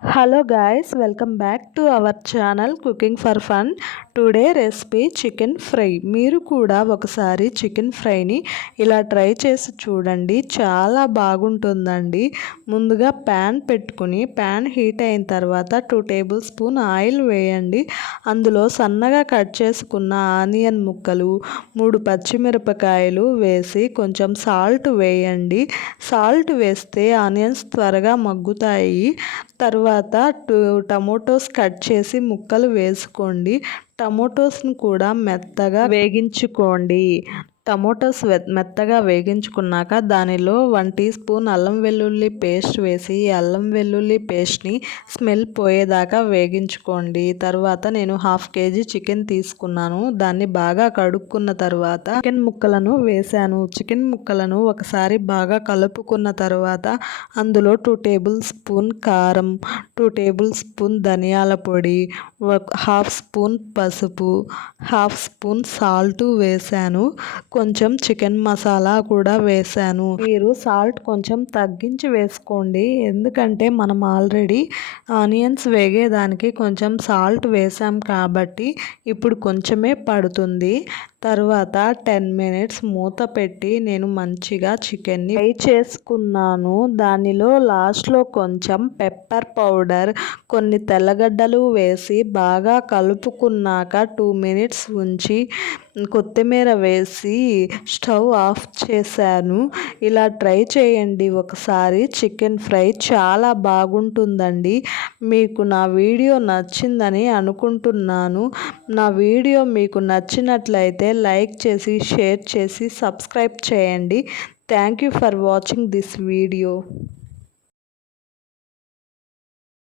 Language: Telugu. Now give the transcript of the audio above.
Hello guys, welcome back to our channel cooking for fun. Today recipe chicken fry. మీరు కూడా ఒకసారి చికెన్ ఫ్రైని ఇలా ట్రై చేసి చూడండి, చాలా బాగుంటుందండి. ముందుగా ప్యాన్ పెట్టుకుని ప్యాన్ హీట్ అయిన తర్వాత 2 టేబుల్ స్పూన్ ఆయిల్ వేయండి. అందులో సన్నగా కట్ చేసుకున్న ఆనియన్ ముక్కలు, 3 పచ్చిమిరపకాయలు వేసి కొంచెం సాల్ట్ వేయండి. సాల్ట్ వేస్తే ఆనియన్స్ త్వరగా మగ్గుతాయి. తర్వాత టమోటోస్ కట్ చేసి ముక్కలు వేసుకోండి. టమోటోస్ని కూడా మెత్తగా వేగించుకోండి. టమోటాస్ మెత్తగా వేగించుకున్నాక దానిలో 1 టీ స్పూన్ అల్లం వెల్లుల్లి పేస్ట్ వేసి అల్లం వెల్లుల్లి పేస్ట్ని స్మెల్ పోయేదాకా వేగించుకోండి. తర్వాత నేను 1/2 కేజీ చికెన్ తీసుకున్నాను. దాన్ని బాగా కడుక్కున్న తర్వాత చికెన్ ముక్కలను వేశాను. చికెన్ ముక్కలను ఒకసారి బాగా కలుపుకున్న తర్వాత అందులో 2 టేబుల్ స్పూన్ కారం, 2 టేబుల్ స్పూన్ ధనియాల పొడి, 1/2 స్పూన్ పసుపు, 1/2 స్పూన్ సాల్ట్ వేశాను. కొంచెం చికెన్ మసాలా కూడా వేశాను. మీరు సాల్ట్ కొంచెం తగ్గించి వేసుకోండి, ఎందుకంటే మనం ఆల్రెడీ ఆనియన్స్ వేగేదానికి కొంచెం సాల్ట్ వేసాం కాబట్టి ఇప్పుడు కొంచెమే పడుతుంది. తర్వాత 10 మినిట్స్ మూత పెట్టి నేను మంచిగా చికెన్ని ఫ్రై చేసుకున్నాను. దానిలో లాస్ట్లో కొంచెం పెప్పర్ పౌడర్, కొన్ని తెల్లగడ్డలు వేసి బాగా కలుపుకున్నాక 2 మినిట్స్ ఉంచి కొత్తిమీర వేసి స్టవ్ ఆఫ్ చేశాను. ఇలా ట్రై చేయండి ఒకసారి. చికెన్ ఫ్రై చాలా బాగుంటుందండి. మీకు నా వీడియో నచ్చిందని అనుకుంటున్నాను. నా వీడియో మీకు నచ్చినట్లయితే లైక్ చేసి, షేర్ చేసి, సబ్స్క్రైబ్ చేయండి. Thank you for watching this video.